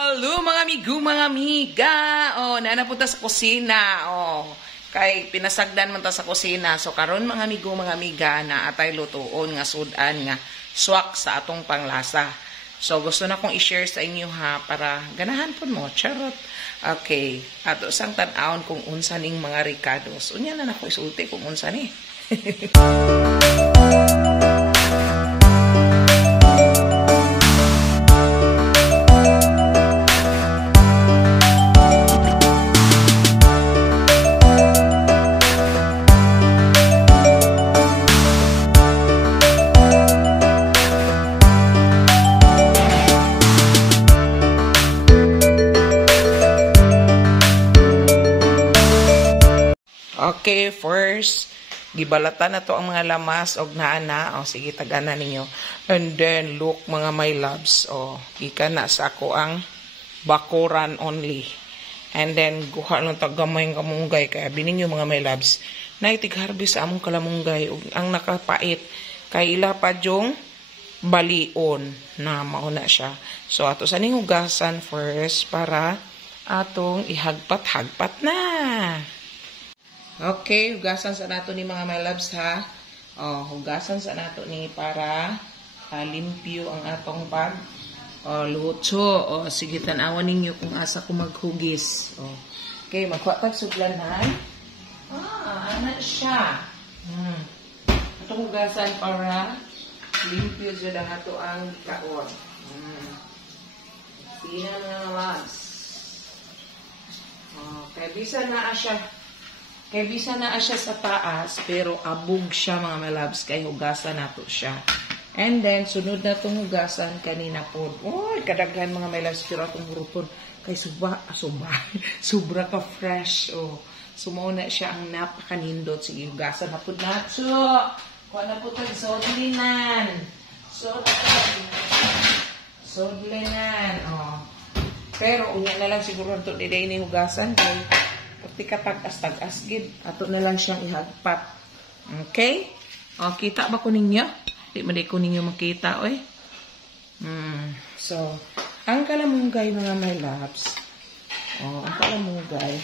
Hello mga amigo, mga amiga. Napunta sa kusina. Kay pinasagdan man ta sa kusina. So karon mga amigo, mga amiga na atay lutuon nga sudan nga swak sa atong panglasa. So gusto na kong i-share sa inyo ha para ganahan pud mo. Charot. Okay. Ato sang tan-awon kung unsa ning mga ricados. Unya na nako isulti kung unsa ni. Okay, first, gibalatan na to ang mga lamas og naana. Sige, tagana ninyo. And then, look mga my loves. Ika na sa ako ang bakuran only. And then, guha lang tagamay ng kamunggay. Kaya bininyo mga my loves. Naitig-harvest sa among kalamunggay. Ang nakapait. Kay ila pa yung balion na mauna siya. So, ato sa ning hugasan first para atong ihagpat-hagpat na. Okay, hugasan sa nato ni mga my loves ha. Hugasan sa nato ni para limpyo ang atong pag luto. Sige, tanawan ninyo kung asa ko maghugis. Okay, magkuha tag suglanan. Ana siya. Atong hugasan para limpyo jud ang ato ang kaon. Sige na mga loves. Okay, bisa na siya. Kaya bisa na siya sa taas, pero abog siya mga my loves, kaya hugasan nato siya. And then, sunod na itong hugasan kanina po. Kadaghan mga my loves, pero itong huruton. Kaya sobra ka fresh. Sumaw na siya ang napakanindot. Sige, hugasan na po nato. Kuha na po itong sodlinan. Sodlinan. Pero, unya na lang siguro ito diday ni hugasan. Kaya, pati katag-as-tag-as gid. Ato na lang siyang ihagpat. Okay? Kita ba ko ninyo? Di ba ko ninyo makita, oy? So, ang kalamunggay mga my loves. Ang kalamunggay.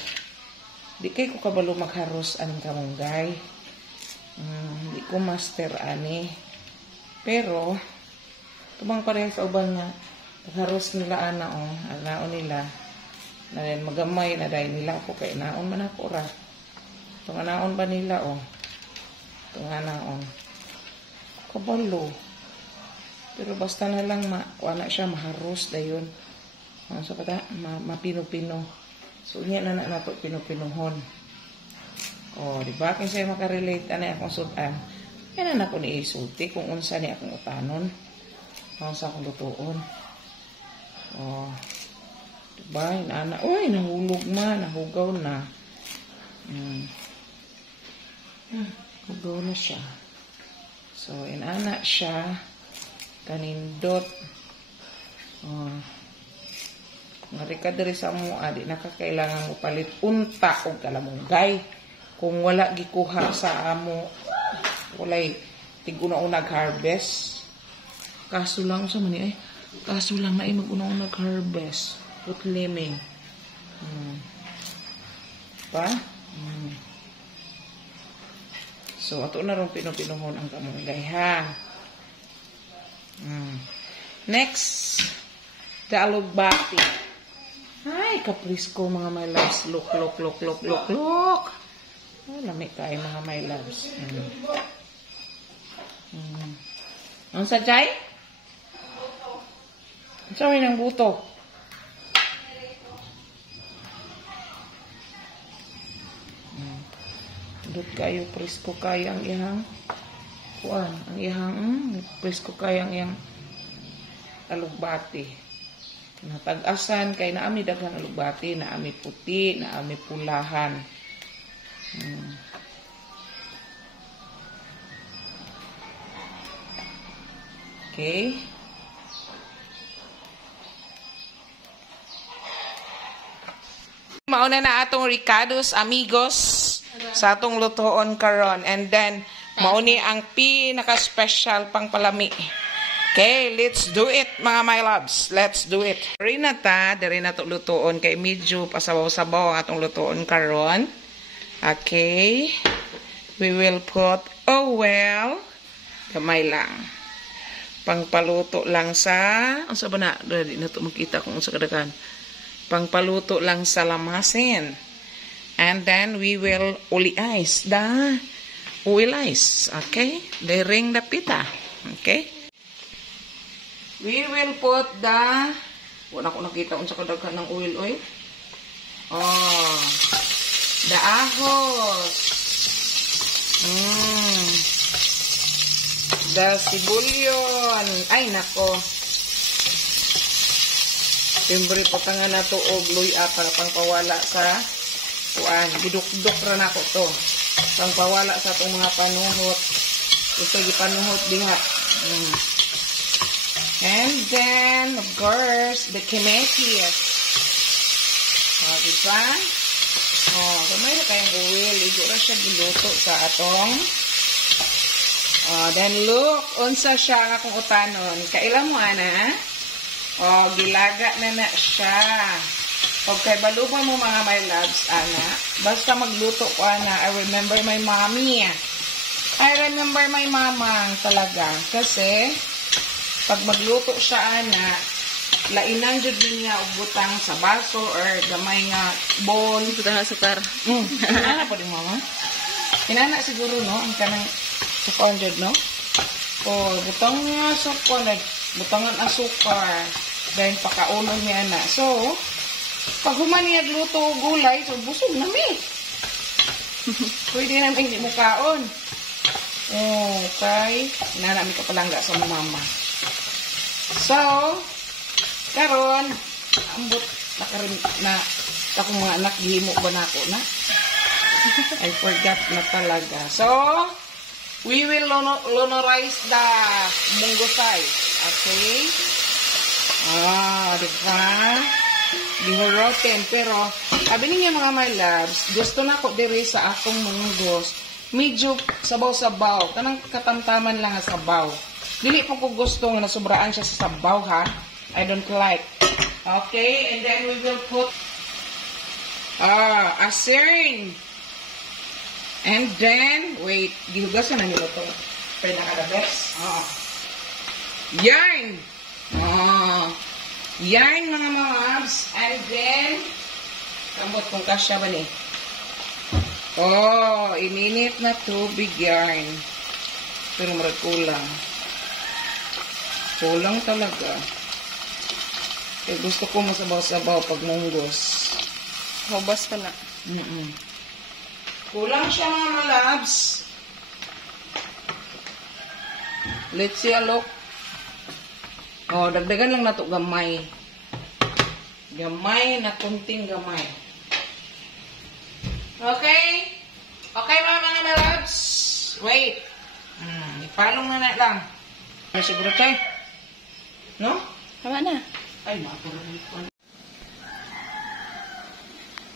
Di kay ko kabalo magharos ang kamunggay. Di ko master ani. Pero, tumang pareha sa uban nga. Pagharos nila anaon nila. Na rin magamay na dahil nila ako kay naon man ako ra. Itong naon ba nila Itong naon. Kabalo. Pero basta na lang na siya maharos dayon. So kata mapino-pino. So unya na nato pino-pinuhon. Di ba kin siya makarelate ani akong sudan. Yan na ako ni isulti kung unsa ni akong utanon. Unsa akong lutuon. Diba? Inana. Uy, nahulog nahugaw na. Hugaw na siya. So, inana siya. Kanindot. Ngarika diri sa mua, di nakakailangan mo palit unta o kalamunggay. Kung wala gikuha sa amo, walay tig-una-unag harvest. Kaso lang sa mani kaso lang na mag-una-unag harvest. Putliming. Pa? So, ato na rin pinupinuhon ang kamunggay, ha? Next, dalugbati. Ay, kaprisko, mga my loves. Look. Lamig kayo, mga my loves. Ang sadyay? Ang sabi ng buto. Dut kayo, presko kayo ang iyang ang iyang presko kayo ang iyang alugbati. Natag-asan kay naami daghan alugbati, naami puti, naami pulahan. Okay. Mauna na atong ricados, amigos. Sa atong lutoon karon, and then mauni ang pinaka-special pang palami. Okay, let's do it, mga my loves. Let's do it. Dari na to lutoon kay medyo pasabaw-sabaw ang atong lutoon karon. Okay. We will put oil. Gamay lang. Pangpaluto lang sa... Ang saba na? Di na ito makita kung sa kadagan. Pangpaluto lang sa lamasin. And then we will uli-ice the oil ice. Okay? Dering the pita. Okay? We will put the... Wala ko nakita kung sa kadagan ng oil. Oh. The ahos. The sibulyon. Ay, nako. Siyempre, patangan na to og luya para pangpawala sa kuan. Gidukdok ra na ko to. Pangpawala sa itong mga panuhot. Ito, gipanuhot diha. And then, of course, the kimchi. Diba? Gamay na kayong oil. Igo ra siya giluto sa atong. Then look, unsa siya nga kung utanon. Kaila mo, ana? Gilaga na siya. Pag kay baluba mo, mga my loves, ana, basta magluto ko, ana, I remember my mommy. I remember my mamang talaga. Kasi, pag magluto siya, ana, lainan jud niya og butang sa baso or gamay nga bowl. Butang sukar. Inana pa din, mama. Inana siguro, no? Ang kanang sukon jud, no? Butang nga sukon, butangan asukar. Then, pakaunon niya na. So, pag human niya luto o gulay, so busog na mi. Pwede namin hindi mo kaon. Okay. Inanami ka palangga sa mama. So, karon ambot na akong mga anak gihimo ba nako na? I forgot na talaga. So, we will lunorize the mungosay. Okay? Diba? Dihurotin. Pero, sabi niya mga my loves, gusto na ko diri sa akong munggos. Medyo sabaw-sabaw. Kanang katamtaman lang sa sabaw. Dili po ko gusto nga nasubraan siya sa sabaw, ha? I don't like. Okay, and then we will put asin. And then, wait, gihugasan na nila ito. Pinaka-the-best. Yarn. Yarn, mga mabs. And then, kamot kung kasya ba ni? Ininit na tubig yarn. Pero marag kulang. Kulang talaga. Kaya gusto ko masabaw-sabaw pag munggos. Hubas ka na. Kulang siya, mga labs. Let's see a look. Dagdagan lang na ito gamay. Gamay na kunting gamay. Okay? Okay, mga labs. Wait. Ipalong na lang. Siguro tayo. No? Tama na.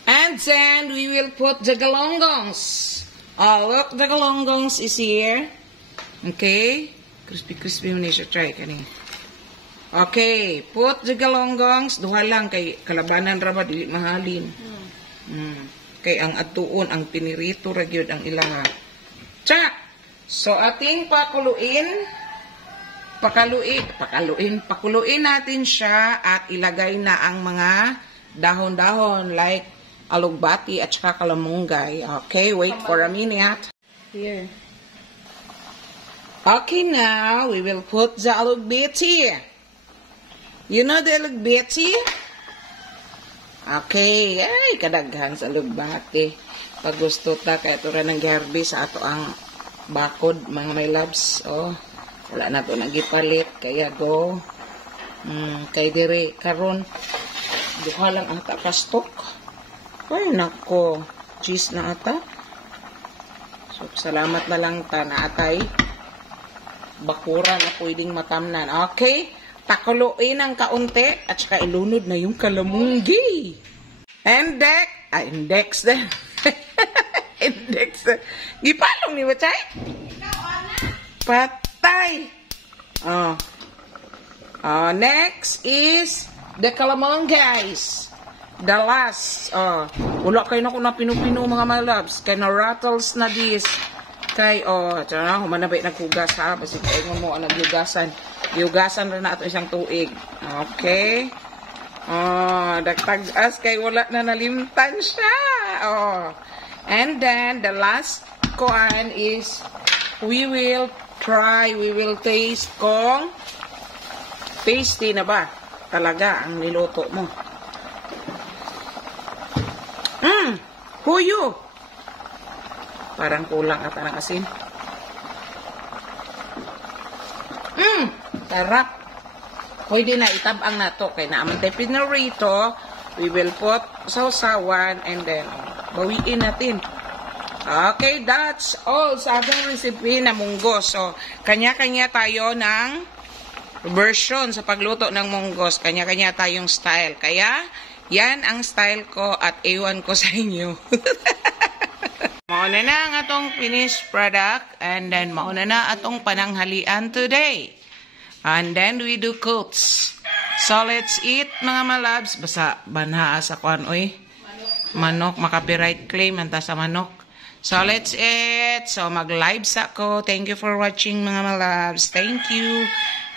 And then we will put the galonggons. Look, the galonggons is here. Okay. Crispy mo na siya. Try ka niya. Okay. Put the galonggons. Duha lang kay kalabanan ra ba dili mahalin. Kay ang atuon, ang pinirito ra gyud ang ilaha. Tsak. So ating pakuluin natin siya at ilagay na ang mga dahon-dahon like alugbati at saka kalamunggay. Okay, wait for a minute. Here. Okay, now we will put the alugbati. You know the alugbati? Okay, ay kadaghan sa alugbati. Pag gusto ta kay ito rin ang gerbi sa ato ang bakod, mga my loves. Wala na to nagipalit kaya go kay dire karon duha lang ata ka stock. Ay nako, cheese na ata. So salamat na lang ta na atay bakura na pwedeng matamnan. Okay, pakuluin ang kaunti at saka ilunod na yung kalamunggi. Index din. Index. Gipalong ni Bachay? Patay. Next is the calamon, guys. The last. Wala kayo na kung na pinu-pinu mga my loves. Kaya na rattles na this. Kay, tara, humanabay naghugas ha. Basi kayo mo ang naghugasan. Hugasan rin na ito isang tuig. Okay. Dagtag-as kay wala na nalimtan siya. And then, the last koan is, we will taste kung tasty na ba talaga ang niluto mo. Huyo! Parang kulang ata ng asin. Sarap. Pwede na itabang na to. Kaya naman tayo pinarito. We will put sausawan and then bawiin natin. Okay, that's all sa ating recipe na munggos. So, kanya-kanya tayo ng version sa pagluto ng munggos. Kanya-kanya tayong style. Kaya, yan ang style ko at iwan ko sa inyo. Mauna na ang atong finished product and then mauna na atong pananghalian today. And then we do cuts. So let's eat mga malabs. Basta banhaa sa kuan oy. Manok, makapiright claim anta sa manok. So let's eat. So mag-live sa ko. Thank you for watching mga malabs. Thank you.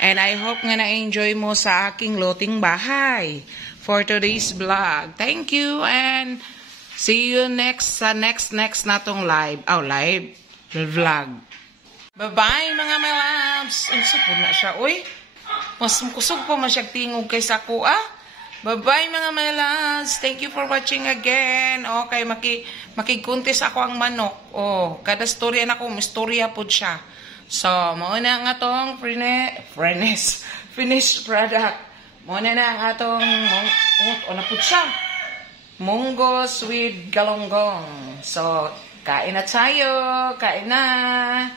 And I hope nga na-enjoy mo sa aking loting bahay for today's vlog. Thank you and see you next sa next natong live. Live vlog. Bye-bye mga malabs. Ang sapod na siya, uy. Mas kusog pa masyag tingog kay Saku, Bye-bye mga malabs. Thank you for watching again. Okay, makikuntis ako ang manok. Kada storya na ko, mistorya po siya. So, mauna nga tong finished product. Mauna na ang atong po siya. Munggos with galonggong. So, kain na tayo. Kain na.